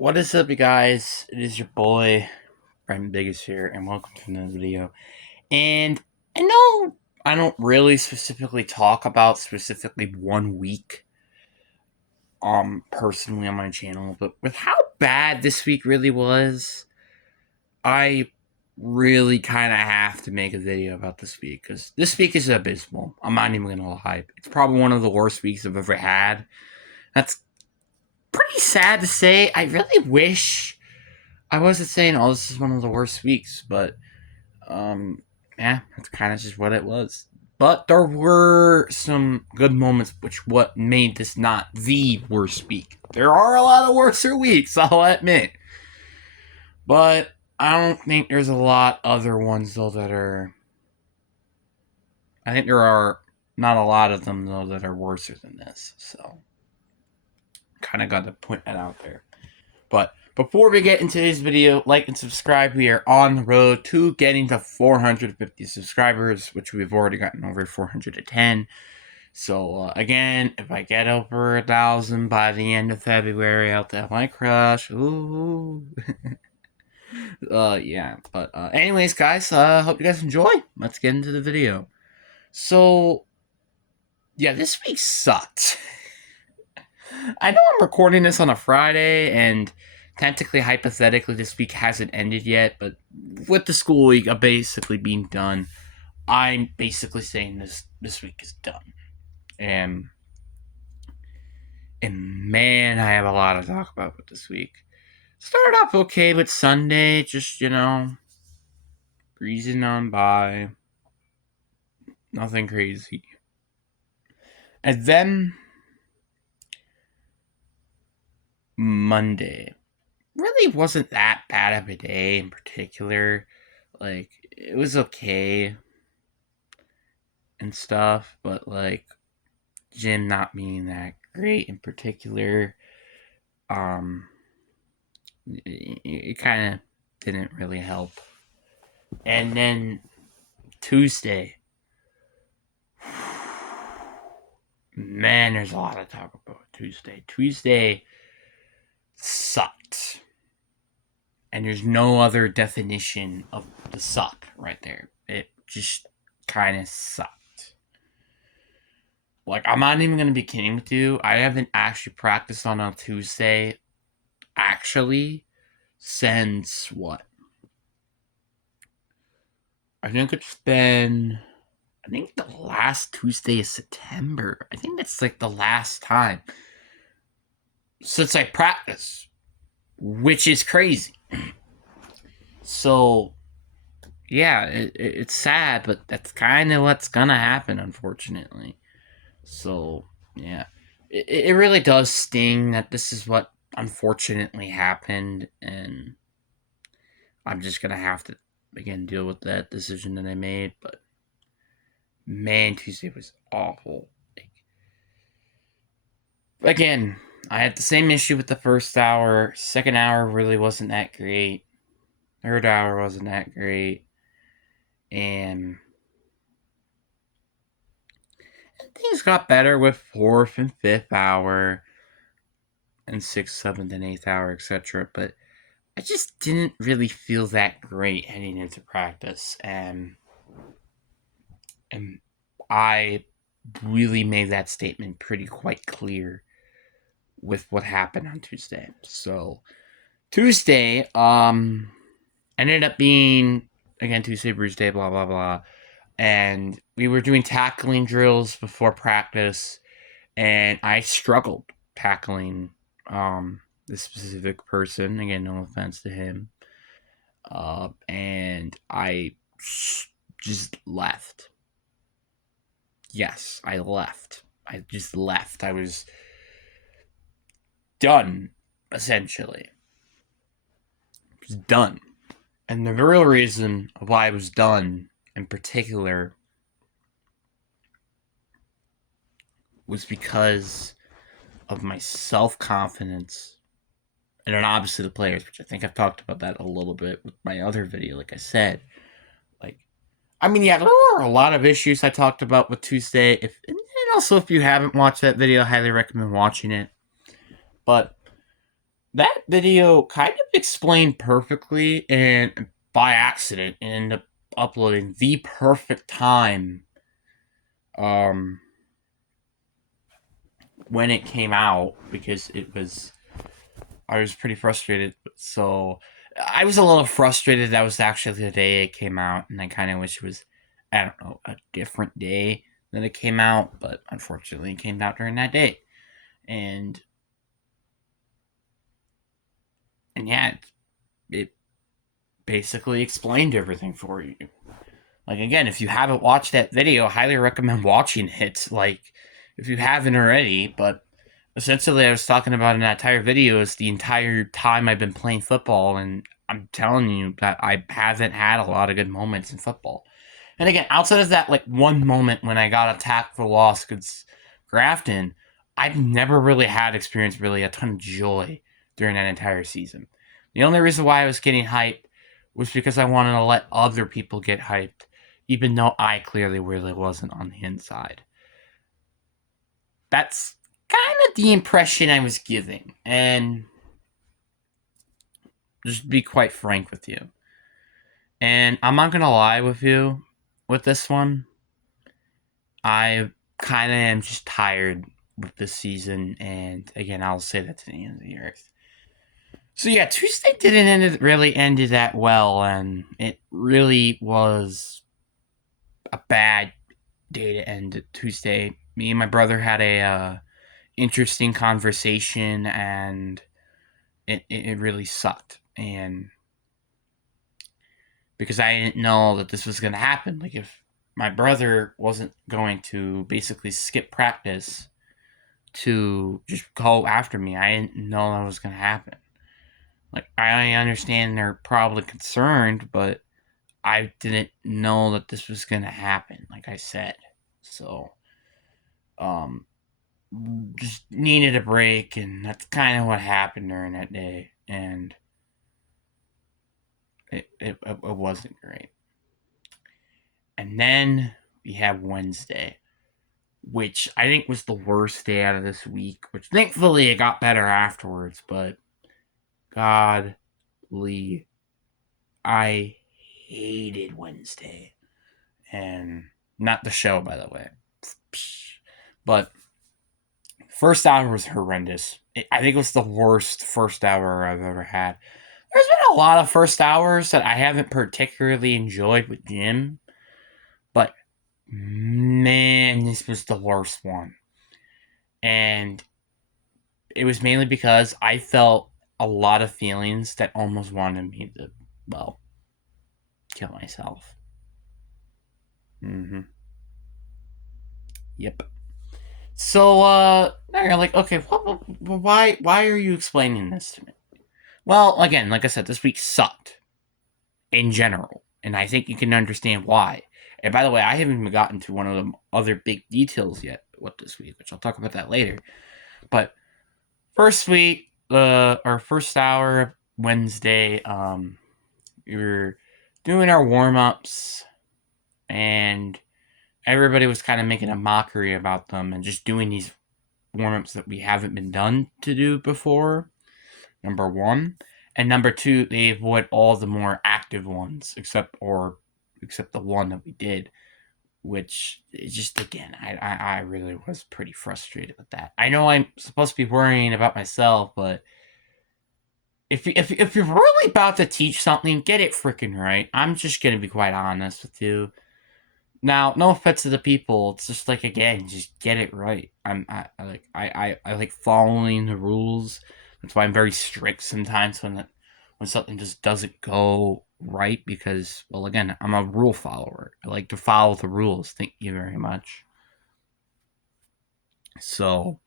What is up, you guys? It is your boy, Brent Biggest here, and welcome to another video. And I know I don't really specifically talk about specifically one week, personally on my channel, but with how bad this week really was, I really kind of have to make a video about this week, because this week is abysmal. I'm not even gonna lie. It's probably one of the worst weeks I've ever had. That's pretty sad to say. I really wish I wasn't saying, oh, this is one of the worst weeks, but, yeah, that's kind of just what it was. But there were some good moments, which what made this not the worst week. There are a lot of worser weeks, I'll admit. But I don't think there's a lot other ones, though, that are... I think there are not a lot of them, though, that are worser than this. So, kind of got to point that out there. But before we get into this video, like and subscribe. We are on the road to getting to 450 subscribers, which we've already gotten over 410. So, again, if I get over 1,000 by the end of February, I'll tell my crush. Ooh. Yeah. But, anyways, guys, hope you guys enjoy. Let's get into the video. So, yeah, this week sucked. I know I'm recording this on a Friday, and technically, hypothetically, this week hasn't ended yet, but with the school week basically being done, I'm basically saying this week is done. And man, I have a lot to talk about with this week. Started off okay with Sunday, just, breezing on by. Nothing crazy. And then Monday really wasn't that bad of a day in particular. Like, it was okay and stuff, but, like, gym not being that great in particular, it kind of didn't really help. And then Tuesday, man, there's a lot to talk about Tuesday. Tuesday sucked. And there's no other definition of the suck right there. It just kind of sucked. Like, I'm not even going to be kidding with you. I haven't actually practiced on a Tuesday, actually, since what? I think it's been... I think the last Tuesday of September. I think that's, like, the last time since I practiced, which is crazy. So, yeah, it's sad, but that's kind of what's gonna happen, unfortunately. So, yeah. It really does sting that this is what unfortunately happened, and I'm just gonna have to, again, deal with that decision that I made, but man, Tuesday was awful. Again, I had the same issue with the first hour. Second hour really wasn't that great. Third hour wasn't that great. And things got better with fourth and fifth hour and sixth, seventh, and eighth hour, etc. But I just didn't really feel that great heading into practice. And I really made that statement pretty quite clear with what happened on Tuesday. So Tuesday, ended up being, again, Tuesday, Bruce Day, blah, blah, blah. And we were doing tackling drills before practice, and I struggled tackling this specific person. Again, no offense to him. And I just left. Yes, I left. I just left. I was done, essentially. I was done. And the real reason why I was done, in particular, was because of my self-confidence, and then obviously the players, which I think I've talked about that a little bit with my other video, like I said. Like, I mean, yeah, there were a lot of issues I talked about with Tuesday, and also if you haven't watched that video, I highly recommend watching it. But that video kind of explained perfectly, and by accident, and ended up uploading the perfect time um, when it came out, because I was pretty frustrated. So I was a little frustrated that was actually the day it came out, and I kind of wish it was, I don't know, a different day that it came out, but unfortunately it came out during that day. And yeah, it basically explained everything for you. Like, again, if you haven't watched that video, I highly recommend watching it. Like, if you haven't already. But essentially, I was talking about in that entire video is the entire time I've been playing football, and I'm telling you that I haven't had a lot of good moments in football. And again, outside of that, like, one moment when I got attacked for loss against Grafton, I've never really had experienced really a ton of joy during that entire season. The only reason why I was getting hyped was because I wanted to let other people get hyped, even though I clearly really wasn't on the inside. That's kind of the impression I was giving, and just be quite frank with you. And I'm not gonna lie with you with this one. I kind of am just tired with this season, and again, I'll say that to the end of the earth. So yeah, Tuesday didn't really ended that well, and it really was a bad day to end Tuesday. Me and my brother had a interesting conversation, and it really sucked. And because I didn't know that this was going to happen, like, if my brother wasn't going to basically skip practice to just go after me, I didn't know that was going to happen. Like, I understand they're probably concerned, but I didn't know that this was going to happen, like I said. So, um, just needed a break, and that's kind of what happened during that day. And it wasn't great. And then we have Wednesday, which I think was the worst day out of this week, which thankfully it got better afterwards, but godly, I hated Wednesday. And not the show, by the way. But first hour was horrendous. I think it was the worst first hour I've ever had. There's been a lot of first hours that I haven't particularly enjoyed with Jim, but man, this was the worst one. And it was mainly because I felt a lot of feelings that almost wanted me to, well, kill myself. Mm-hmm. Yep. So, now you're like, okay, why are you explaining this to me? Well, again, like I said, this week sucked in general, and I think you can understand why. And by the way, I haven't even gotten to one of the other big details yet with this week, which I'll talk about that later. But first week, our first hour Wednesday, we were doing our warm ups, and everybody was kind of making a mockery about them and just doing these warm ups that we haven't been done to do before. Number one, and number two, they avoid all the more active ones, except the one that we did, which is just, again, I really was pretty frustrated with that. I know I'm supposed to be worrying about myself, but if you're really about to teach something, get it freaking right. I'm just gonna be quite honest with you. Now, no offense to the people, it's just like, again, just get it right. I like following the rules. That's why I'm very strict sometimes when something just doesn't go right, because, well, again, I'm a rule follower. I like to follow the rules. Thank you very much. So,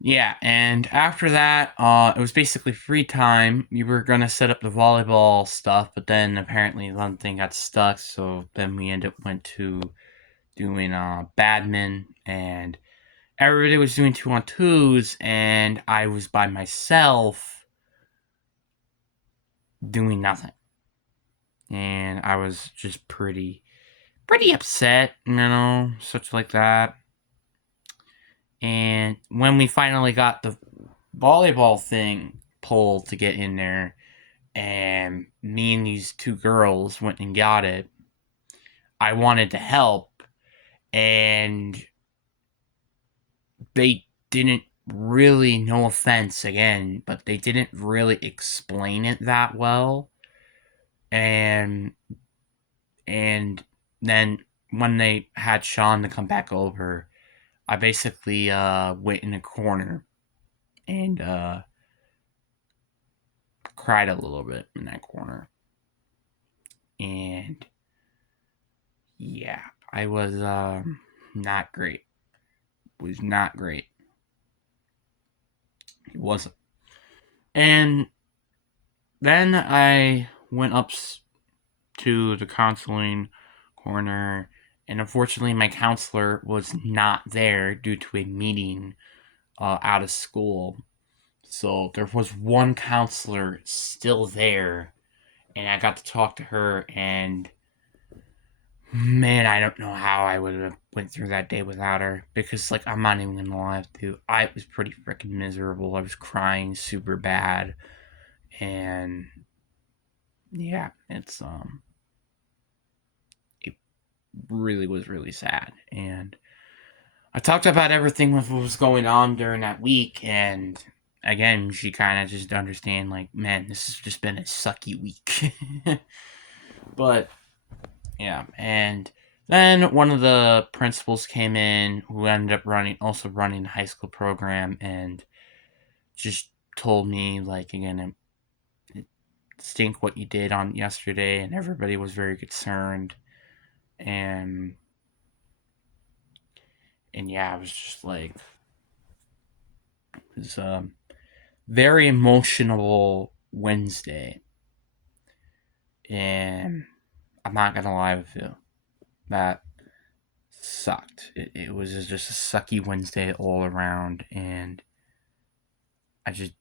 yeah, and after that, it was basically free time. We were gonna set up the volleyball stuff, but then apparently one thing got stuck, so then we went to doing badminton, and everybody was doing 2-on-2s, and I was by myself doing nothing. And I was just pretty upset, such like that. And when we finally got the volleyball thing pole to get in there, and me and these two girls went and got it. I wanted to help, and they didn't really, no offense again, but they didn't really explain it that well. And then when they had Sean to come back over, I basically went in a corner and cried a little bit in that corner. And yeah, I was not great. It was not great. It wasn't. And then I went up to the counseling corner, and unfortunately, my counselor was not there due to a meeting out of school. So there was one counselor still there, and I got to talk to her. And man, I don't know how I would have went through that day without her, because like I'm not even gonna lie to you, I was pretty freaking miserable. I was crying super bad, and yeah, it really was really sad. And I talked about everything with what was going on during that week, and again, she kind of just understand, like, man, this has just been a sucky week. But yeah, and then one of the principals came in who ended up also running the high school program, and just told me, like, again, it stink what you did on yesterday, and everybody was very concerned. And yeah, I was just like, it was very emotional Wednesday, and I'm not gonna lie with you, that sucked. It was just a sucky Wednesday all around, and I just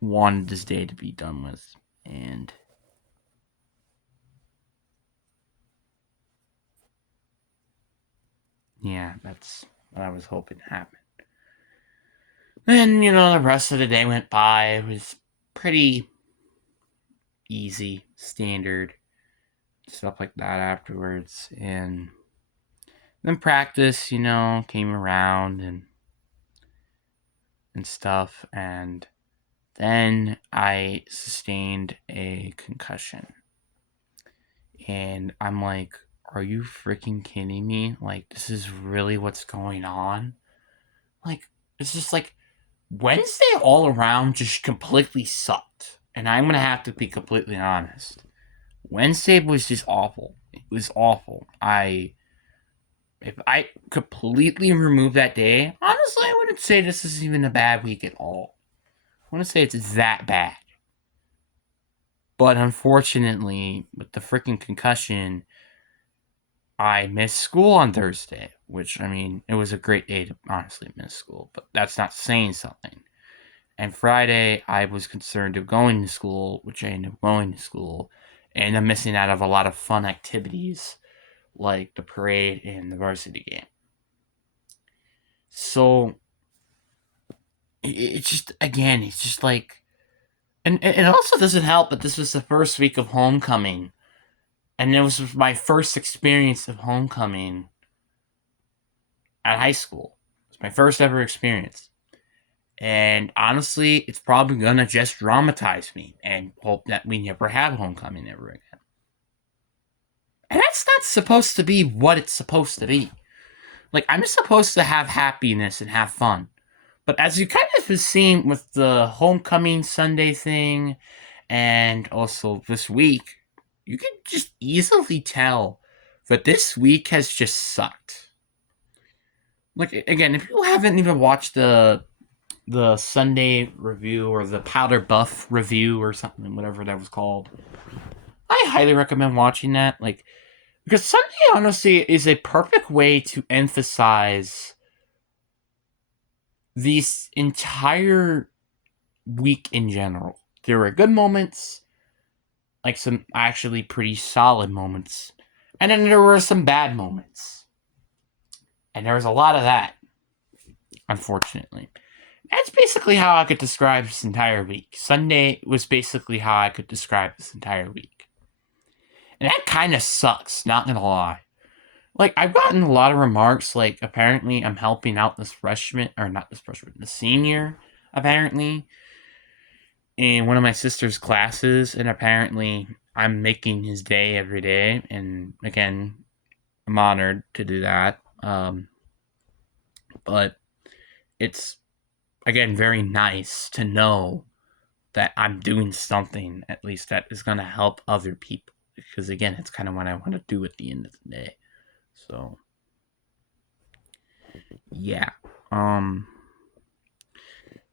wanted this day to be done with. And yeah, that's what I was hoping to happen. Then, the rest of the day went by. It was pretty easy, standard stuff like that afterwards. And then practice, came around and stuff. And then I sustained a concussion. And I'm like, are you freaking kidding me? Like, this is really what's going on? Like, it's just like, Wednesday all around just completely sucked. And I'm going to have to be completely honest. Wednesday was just awful. It was awful. If I completely remove that day, honestly, I wouldn't say this is even a bad week at all. I wouldn't say it's that bad. But unfortunately, with the freaking concussion, I missed school on Thursday, which, I mean, it was a great day to honestly miss school, but that's not saying something. And Friday, I was concerned of going to school, which I ended up going to school, and I'm missing out of a lot of fun activities like the parade and the varsity game. So, it's just, again, it's just like, and it also doesn't help that this was the first week of homecoming, and it was my first experience of homecoming at high school. It's my first ever experience. And honestly, it's probably gonna just traumatize me and hope that we never have homecoming ever again. And that's not supposed to be what it's supposed to be. Like, I'm just supposed to have happiness and have fun. But as you kind of have seen with the homecoming Sunday thing, and also this week, you can just easily tell that this week has just sucked. Like, again, if you haven't even watched the Sunday review or the Powder Buff review or something, whatever that was called, I highly recommend watching that. Like, because Sunday, honestly, is a perfect way to emphasize this entire week in general. There were good moments, like some actually pretty solid moments, and then there were some bad moments. And there was a lot of that, unfortunately. That's basically how I could describe this entire week. Sunday was basically how I could describe this entire week. And that kind of sucks, not gonna lie. Like, I've gotten a lot of remarks, like, apparently I'm helping out this freshman, or not this freshman, the senior, apparently, in one of my sister's classes, and apparently I'm making his day every day, and again, I'm honored to do that. But it's, again, very nice to know that I'm doing something, at least, that is going to help other people. Because, again, it's kind of what I want to do at the end of the day. So, yeah.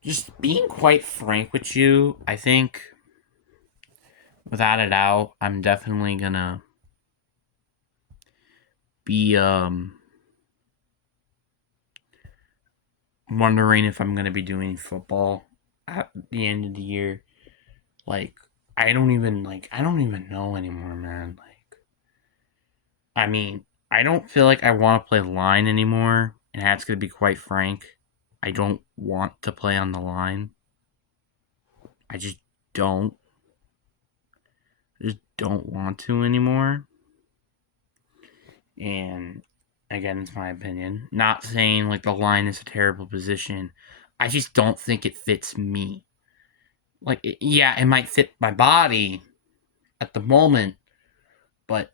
Just being quite frank with you, I think, without a doubt, I'm definitely going to be, wondering if I'm going to be doing football at the end of the year. Like, I don't even know anymore, man. Like, I mean, I don't feel like I want to play line anymore, and that's going to be quite frank. I don't want to play on the line. I just don't. I just don't want to anymore. And again, it's my opinion. Not saying like the line is a terrible position. I just don't think it fits me. Like, yeah, it might fit my body at the moment, but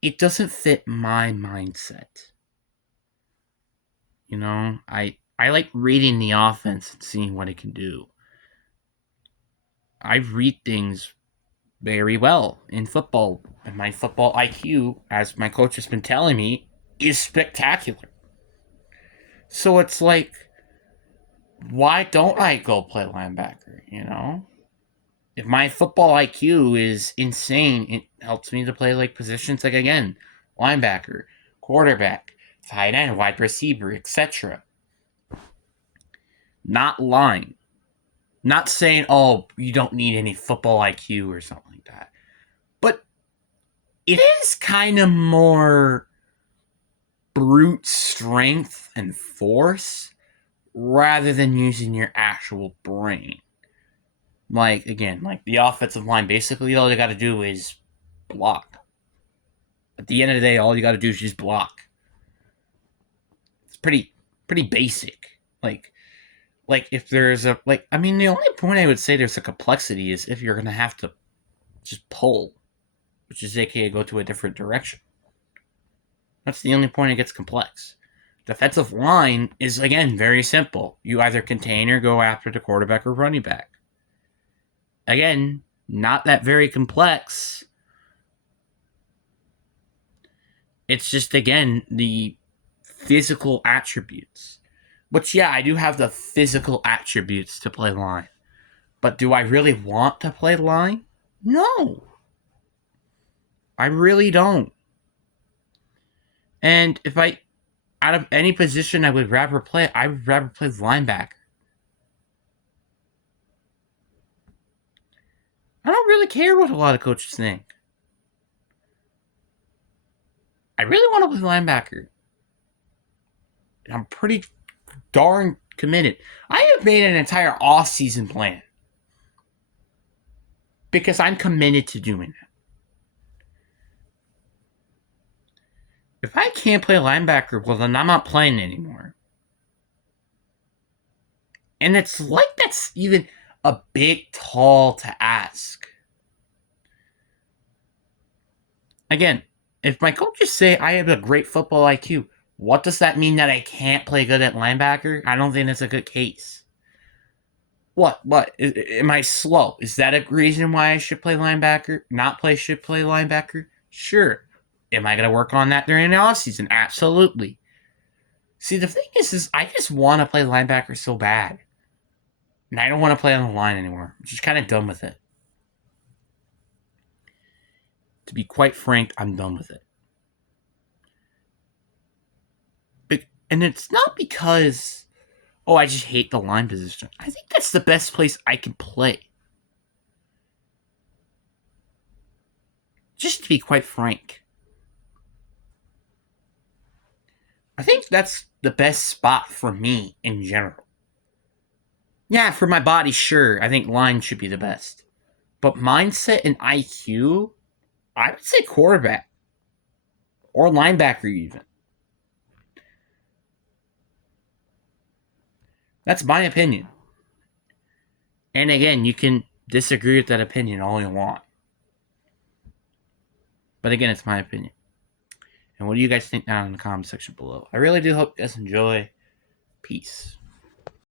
it doesn't fit my mindset. You know, I like reading the offense and seeing what it can do. I read things very well in football, and my football IQ, as my coach has been telling me, is spectacular. So it's like, why don't I go play linebacker, you know? If my football IQ is insane, it helps me to play like positions like, again, linebacker, quarterback, tight end, wide receiver, etc. Not line. Not saying, oh, you don't need any football IQ or something like that. But it is kind of more brute strength and force rather than using your actual brain. Like, again, like the offensive line, basically all you got to do is block. At the end of the day, all you got to do is just block. It's pretty basic. Like if there's a I mean, the only point I would say there's a complexity is if you're gonna have to just pull, which is aka go to a different direction. That's the only point it gets complex. Defensive line is, again, very simple. You either contain or go after the quarterback or running back. Again, not that very complex. It's just, again, the physical attributes. Which, yeah, I do have the physical attributes to play line. But do I really want to play line? No. I really don't. And if out of any position I would rather play linebacker. I don't really care what a lot of coaches think. I really want to play linebacker. I'm pretty darn committed. I have made an entire off-season plan because I'm committed to doing it. If I can't play linebacker, well, then I'm not playing anymore. And it's like that's even a bit tall to ask. Again, if my coaches say I have a great football IQ, what does that mean that I can't play good at linebacker? I don't think that's a good case. What? Am I slow? Is that a reason why I should play linebacker? Should play linebacker? Sure. Am I going to work on that during the offseason? Absolutely. See, the thing is I just want to play linebacker so bad. And I don't want to play on the line anymore. I'm just kind of done with it. To be quite frank, I'm done with it. And it's not because, oh, I just hate the line position. I think that's the best place I can play. Just to be quite frank. I think that's the best spot for me in general. Yeah, for my body, sure. I think line should be the best. But mindset and IQ, I would say quarterback or linebacker even. That's my opinion. And again, you can disagree with that opinion all you want. But again, it's my opinion. And what do you guys think down in the comment section below? I really do hope you guys enjoy. Peace.